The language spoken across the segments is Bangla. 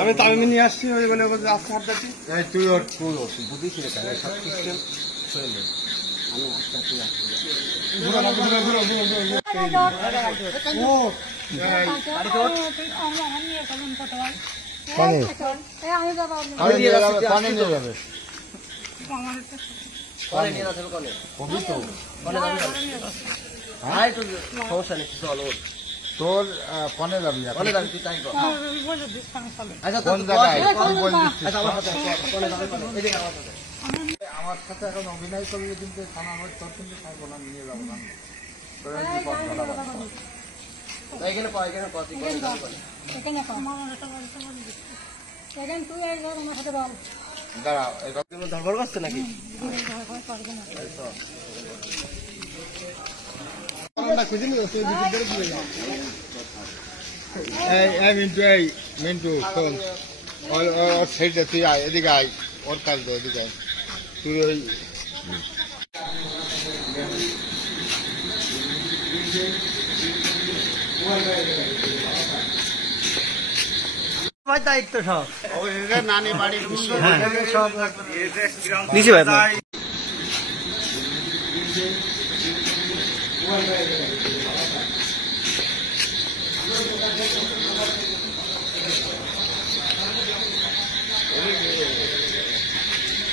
আমি তামিমে নিয়ে আসছি হয়ে গেলে আসতে হাঁটছি তুই ওর বুঝিস সব সিস্টেম আমি তোর কনে যাবি আমার সাথে এখন অভিনয় করলে কিন্তু তোর কিন্তু থাকবো না, নিয়ে যাবো না ধরবার করছে নাকি মিন্টু শোন ওর সেইটা তুই আয়, এদিকে আয়, ওর কাজ দে, এদিকে আয় তুই ওই দায়িত্ব সব নানি বাড়ির নিচে ভাই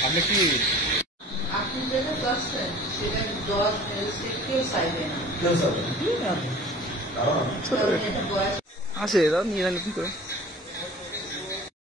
আপনি কি আপনি যেটা করছেন সেটা 10 কেউ চাইবে না, আছে নিয়ে জানি কি করে।